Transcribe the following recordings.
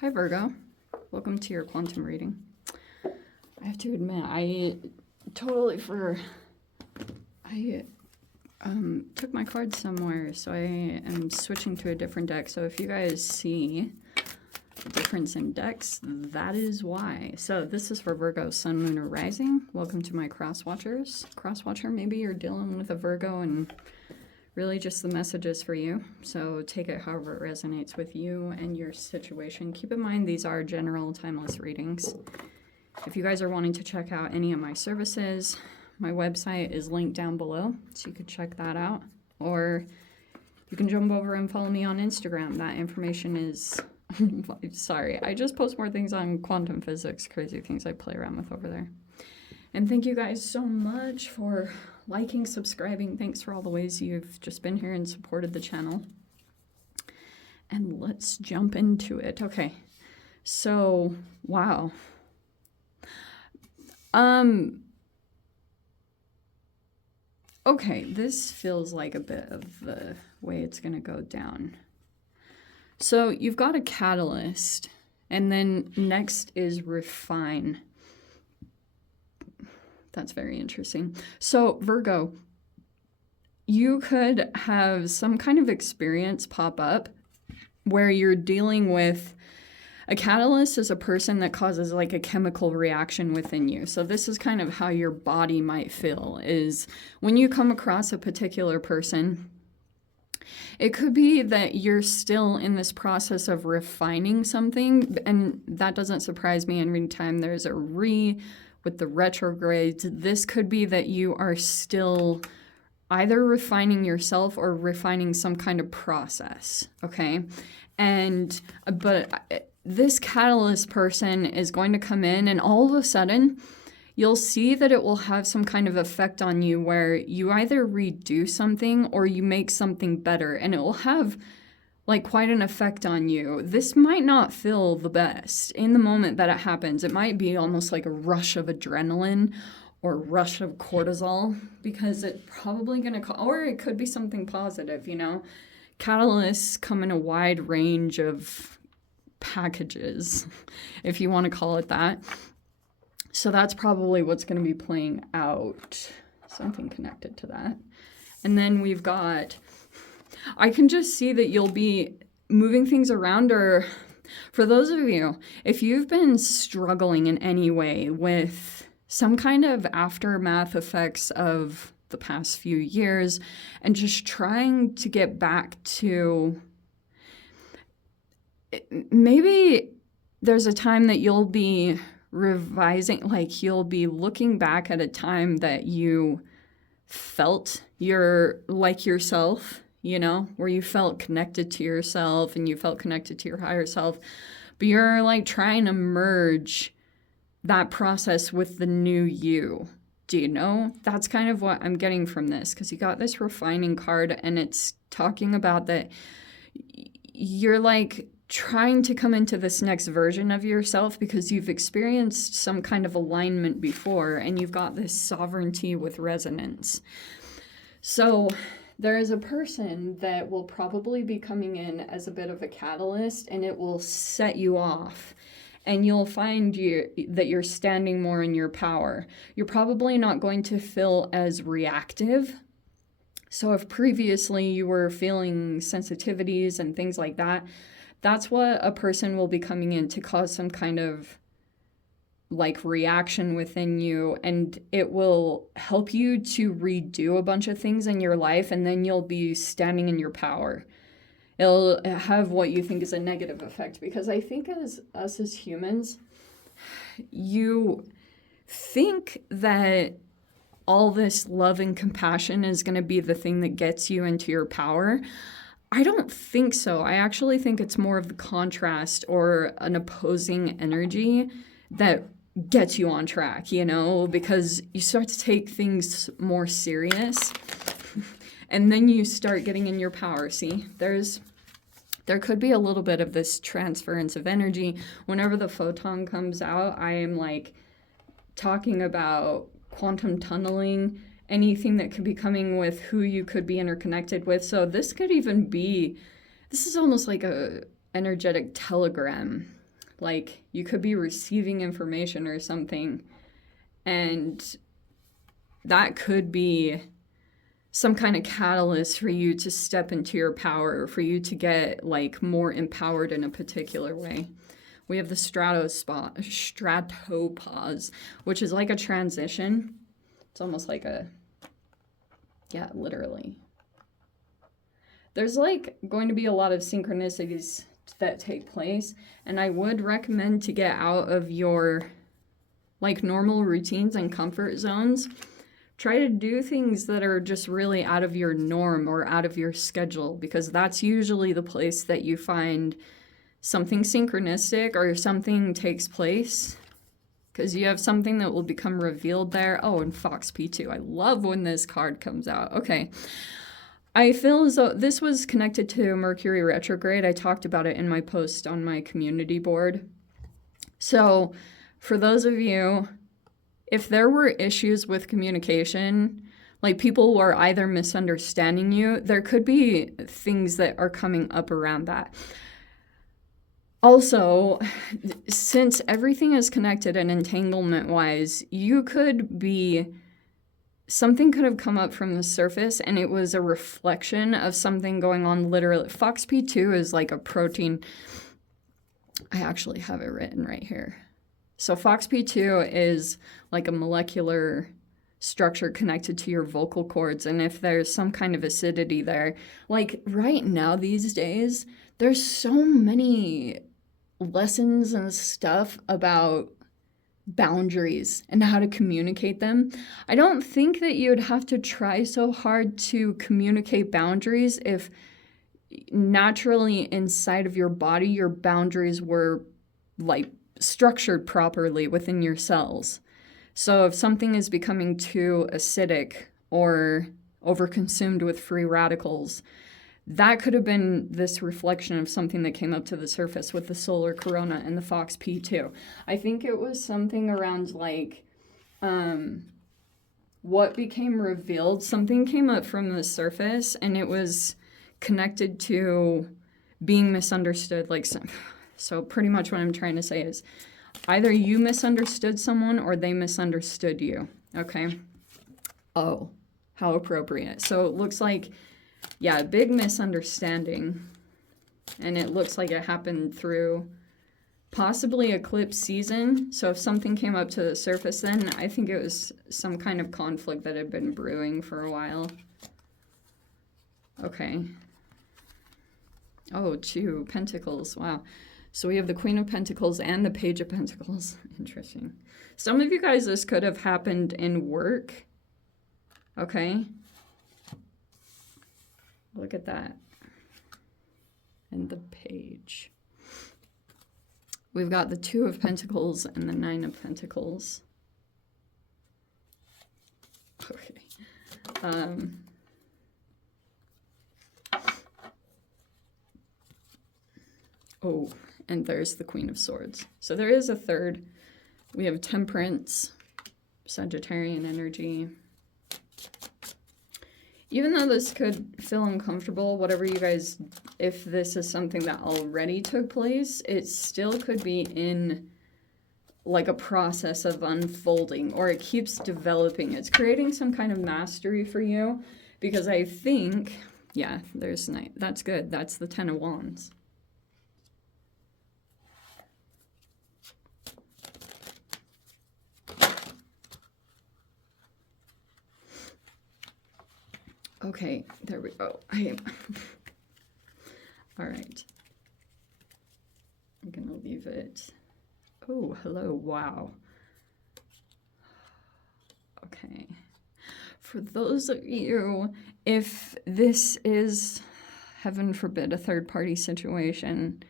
Hi Virgo, welcome to your quantum reading. I have to admit, I totally took my cards somewhere, so I am switching to a different deck. So if you guys see a difference in decks, that is why. So this is for Virgo, Sun, Moon, or Rising. Welcome to my cross watchers. Cross watcher, maybe you're dealing with a Virgo and really just the message is for you. So take it however it resonates with you and your situation. Keep in mind these are general timeless readings. If you guys are wanting to check out any of my services, my website is linked down below, so you could check that out. Or you can jump over and follow me on Instagram. That information is... Sorry, I just post more things on quantum physics, crazy things I play around with over there. And thank you guys so much for liking, subscribing. Thanks for all the ways you've just been here and supported the channel. And let's jump into it. Okay, so, wow. Okay, this feels like a bit of the way it's gonna go down. So you've got a catalyst, and then next is refine. That's very interesting. So Virgo, you could have some kind of experience pop up where you're dealing with a catalyst is a person that causes like a chemical reaction within you. So this is kind of how your body might feel is when you come across a particular person. It could be that you're still in this process of refining something, and that doesn't surprise me. Every time there's a with the retrogrades, this could be that you are still either refining yourself or refining some kind of process, okay? But this catalyst person is going to come in, and all of a sudden, you'll see that it will have some kind of effect on you where you either redo something or you make something better, and it will have like quite an effect on you. This might not feel the best in the moment that it happens. It might be almost like a rush of adrenaline or rush of cortisol, because it's probably going to, or it could be something positive, you know? Catalysts come in a wide range of packages, if you want to call it that. So that's probably what's going to be playing out. Something connected to that. And then we've got, I can just see that you'll be moving things around, or for those of you, if you've been struggling in any way with some kind of aftermath effects of the past few years and just trying to get back to, maybe there's a time that you'll be revising, like you'll be looking back at a time that you felt you're like yourself, you know, where you felt connected to yourself and you felt connected to your higher self, but you're like trying to merge that process with the new you. Do you know? That's kind of what I'm getting from this, because you got this refining card, and it's talking about that you're like trying to come into this next version of yourself because you've experienced some kind of alignment before, and you've got this sovereignty with resonance. So there is a person that will probably be coming in as a bit of a catalyst, and it will set you off, and you'll find that you're standing more in your power. You're probably not going to feel as reactive. So if previously you were feeling sensitivities and things like that, that's what a person will be coming in to cause some kind of like reaction within you, and it will help you to redo a bunch of things in your life, and then you'll be standing in your power. It'll have what you think is a negative effect, because I think as us as humans, you think that all this love and compassion is going to be the thing that gets you into your power. I don't think so. I actually think it's more of the contrast or an opposing energy that gets you on track, you know, because you start to take things more serious and then you start getting in your power. See, there could be a little bit of this transference of energy. Whenever the photon comes out, I am like talking about quantum tunneling, anything that could be coming with who you could be interconnected with. So this could even be, this is almost like a energetic telegram Like, you could be receiving information or something, and that could be some kind of catalyst for you to step into your power, for you to get like more empowered in a particular way. We have the stratopause, which is like a transition. It's almost like a, yeah, literally. There's like going to be a lot of synchronicities that take place, and I would recommend to get out of your like normal routines and comfort zones. Try to do things that are just really out of your norm or out of your schedule, because that's usually the place that you find something synchronistic or something takes place, because you have something that will become revealed there. Oh, and Fox P2. I love when this card comes out. Okay. I feel as though this was connected to Mercury retrograde. I talked about it in my post on my community board. So for those of you, if there were issues with communication, like people were either misunderstanding you, there could be things that are coming up around that. Also, since everything is connected and entanglement-wise, something could have come up from the surface and it was a reflection of something going on literally. Fox P2 is like a protein. I actually have it written right here. So Fox P2 is like a molecular structure connected to your vocal cords. And if there's some kind of acidity there, like right now these days, there's so many lessons and stuff about boundaries and how to communicate them. I don't think that you'd have to try so hard to communicate boundaries if naturally inside of your body, your boundaries were like structured properly within your cells. So if something is becoming too acidic or overconsumed with free radicals, that could have been this reflection of something that came up to the surface with the solar corona and the Fox P2. I think it was something around like what became revealed. Something came up from the surface and it was connected to being misunderstood. Like, so pretty much what I'm trying to say is either you misunderstood someone or they misunderstood you. Okay. Oh, how appropriate. So it looks like, yeah, a big misunderstanding. And it looks like it happened through possibly eclipse season. So if something came up to the surface then, I think it was some kind of conflict that had been brewing for a while. Okay. Oh, 2 Pentacles. Wow. So we have the Queen of Pentacles and the Page of Pentacles. Interesting. Some of you guys, this could have happened in work. Okay. Look at that. And the Page. We've got the 2 of Pentacles and the 9 of Pentacles. Okay. Oh, and there's the Queen of Swords. So there is a third. We have Temperance, Sagittarian energy. Even though this could feel uncomfortable, whatever you guys, if this is something that already took place, it still could be in like a process of unfolding, or it keeps developing. It's creating some kind of mastery for you, because I think, yeah, there's night. That's good. That's the 10 of Wands. Okay, there we go. All right. I'm going to leave it. Oh, hello. Wow. Okay. For those of you, if this is, heaven forbid, a third-party situation,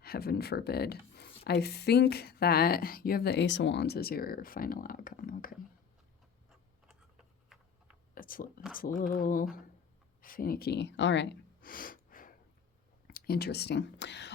heaven forbid, I think that you have the Ace of Wands as your final outcome. Okay. That's a little finicky. All right. Interesting.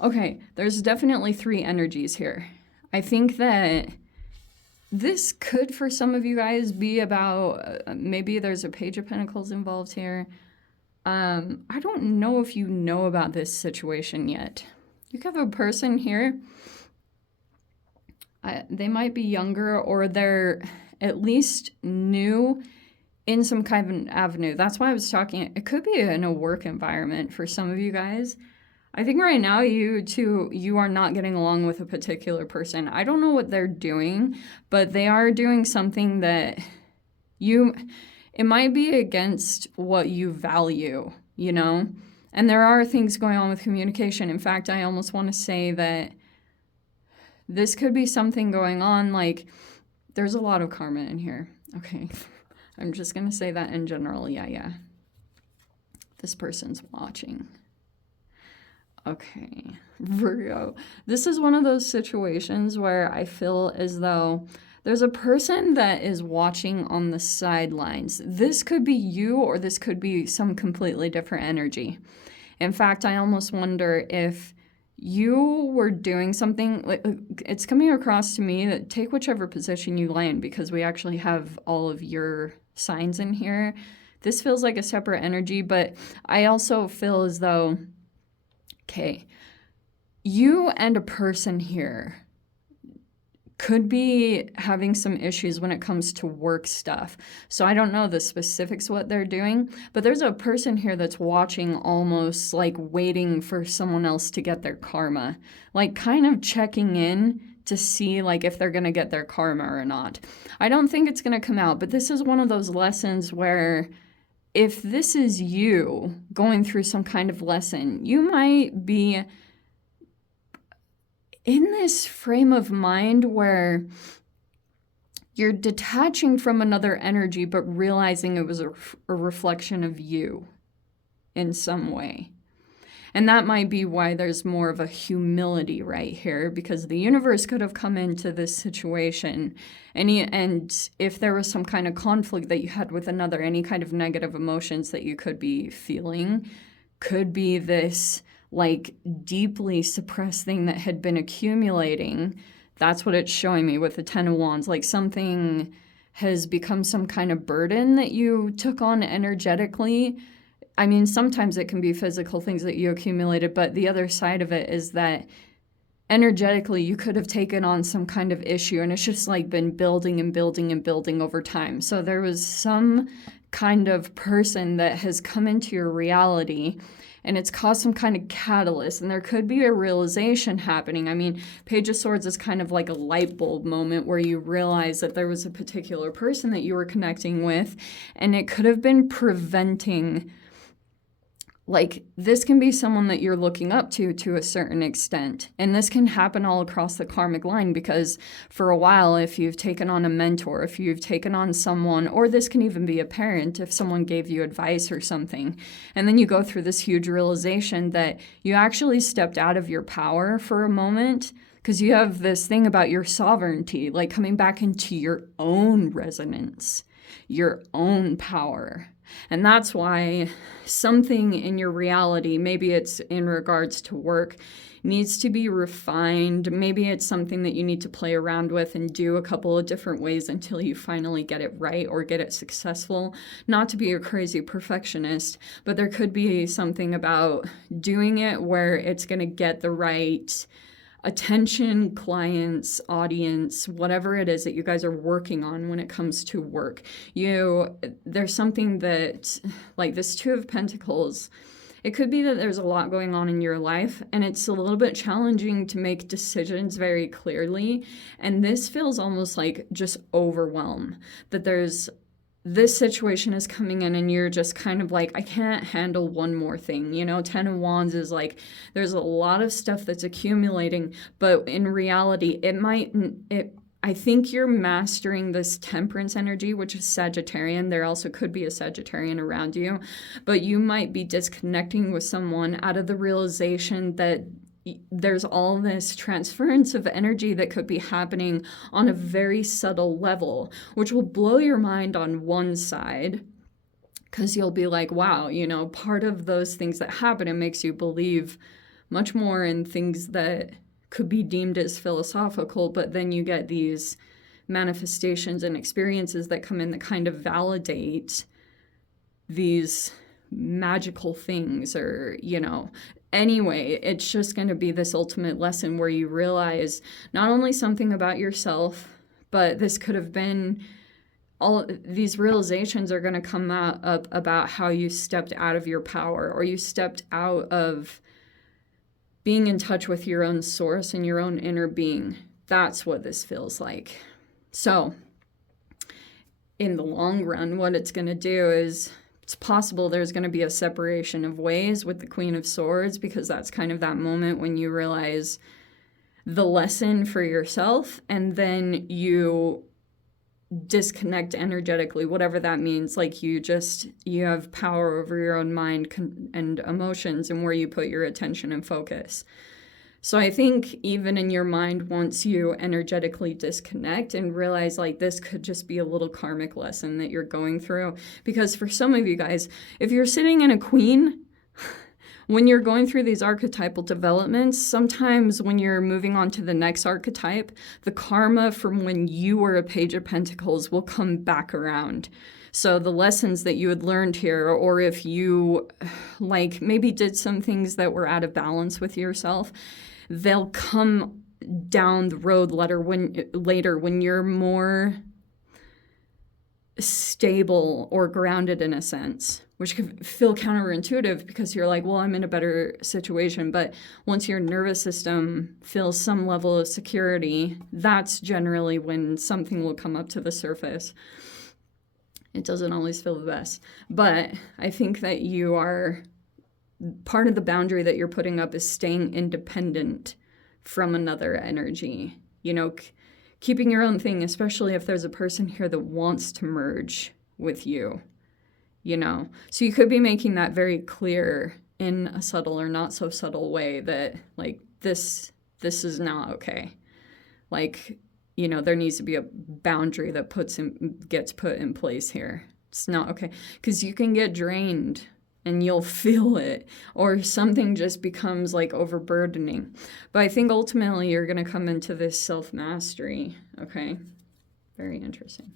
Okay, there's definitely 3 energies here. I think that this could, for some of you guys, be about, maybe there's a Page of Pentacles involved here. I don't know if you know about this situation yet. You have a person here. They might be younger, or they're at least new in some kind of an avenue. That's why I was talking. It could be in a work environment for some of you guys. I think right now you are not getting along with a particular person. I don't know what they're doing, but they are doing something that it might be against what you value, you know? And there are things going on with communication. In fact, I almost want to say that this could be something going on, like there's a lot of karma in here. Okay. I'm just going to say that in general. Yeah. This person's watching. Okay. Virgo. This is one of those situations where I feel as though there's a person that is watching on the sidelines. This could be you, or this could be some completely different energy. In fact, I almost wonder if you were doing something, like, it's coming across to me that take whichever position you land, because we actually have all of your signs in here. This feels like a separate energy, but I also feel as though, okay, you and a person here could be having some issues when it comes to work stuff. So I don't know the specifics what they're doing, but there's a person here that's watching, almost like waiting for someone else to get their karma, like kind of checking in to see like if they're going to get their karma or not. I don't think it's going to come out, but this is one of those lessons where if this is you going through some kind of lesson, you might be in this frame of mind where you're detaching from another energy, but realizing it was a reflection of you in some way. And that might be why there's more of a humility right here, because the universe could have come into this situation, and if there was some kind of conflict that you had with another, any kind of negative emotions that you could be feeling, could be this like deeply suppressed thing that had been accumulating. That's what it's showing me with the 10 of Wands. Like something has become some kind of burden that you took on energetically. I mean, sometimes it can be physical things that you accumulated, but the other side of it is that energetically you could have taken on some kind of issue, and it's just like been building and building and building over time. So there was some kind of person that has come into your reality, and it's caused some kind of catalyst, and there could be a realization happening. I mean, Page of Swords is kind of like a light bulb moment where you realize that there was a particular person that you were connecting with, and it could have been preventing, like, this can be someone that you're looking up to a certain extent. And this can happen all across the karmic line, because for a while, if you've taken on a mentor, if you've taken on someone, or this can even be a parent, if someone gave you advice or something, and then you go through this huge realization that you actually stepped out of your power for a moment, because you have this thing about your sovereignty, like coming back into your own resonance, your own power. And that's why something in your reality, maybe it's in regards to work, needs to be refined. Maybe it's something that you need to play around with and do a couple of different ways until you finally get it right or get it successful. Not to be a crazy perfectionist, but there could be something about doing it where it's going to get the right attention, clients, audience, whatever it is that you guys are working on when it comes to work. There's something that, like this Two of Pentacles, it could be that there's a lot going on in your life, and it's a little bit challenging to make decisions very clearly. And this feels almost like just overwhelm, that this situation is coming in and you're just kind of like, I can't handle one more thing. 10 of Wands is like, there's a lot of stuff that's accumulating, but in reality, I think you're mastering this Temperance energy, which is Sagittarian. There also could be a Sagittarian around you, but you might be disconnecting with someone out of the realization that there's all this transference of energy that could be happening on a very subtle level, which will blow your mind on one side, because you'll be like, wow, part of those things that happen, it makes you believe much more in things that could be deemed as philosophical, but then you get these manifestations and experiences that come in that kind of validate these magical things, or anyway, it's just going to be this ultimate lesson where you realize not only something about yourself, but this could have been all these realizations are going to come up about how you stepped out of your power, or you stepped out of being in touch with your own source and your own inner being. That's what this feels like. So in the long run, what it's going to do is, it's possible there's going to be a separation of ways with the Queen of Swords, because that's kind of that moment when you realize the lesson for yourself, and then you disconnect energetically, whatever that means. Like you have power over your own mind and emotions and where you put your attention and focus. So I think even in your mind, once you energetically disconnect and realize like this could just be a little karmic lesson that you're going through. Because for some of you guys, if you're sitting in a queen, when you're going through these archetypal developments, sometimes when you're moving on to the next archetype, the karma from when you were a Page of Pentacles will come back around. So the lessons that you had learned here, or if you like maybe did some things that were out of balance with yourself, they'll come down the road later when you're more stable or grounded in a sense, which could feel counterintuitive because you're like, well, I'm in a better situation. But once your nervous system feels some level of security, that's generally when something will come up to the surface. It doesn't always feel the best. But I think that you are, part of the boundary that you're putting up is staying independent from another energy. You know, keeping your own thing, especially if there's a person here that wants to merge with you, you know. So you could be making that very clear in a subtle or not so subtle way that like this is not okay. Like, you know, there needs to be a boundary that gets put in place here. It's not okay. Because you can get drained and you'll feel it, or something just becomes like overburdening. But I think ultimately you're going to come into this self-mastery, okay? Very interesting.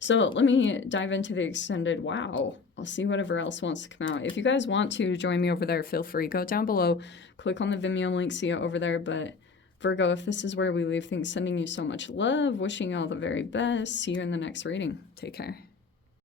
So let me dive into the extended wow. I'll see whatever else wants to come out. If you guys want to join me over there, feel free. Go down below, click on the Vimeo link, see it over there. But Virgo, if this is where we leave things, sending you so much love, wishing you all the very best. See you in the next reading. Take care.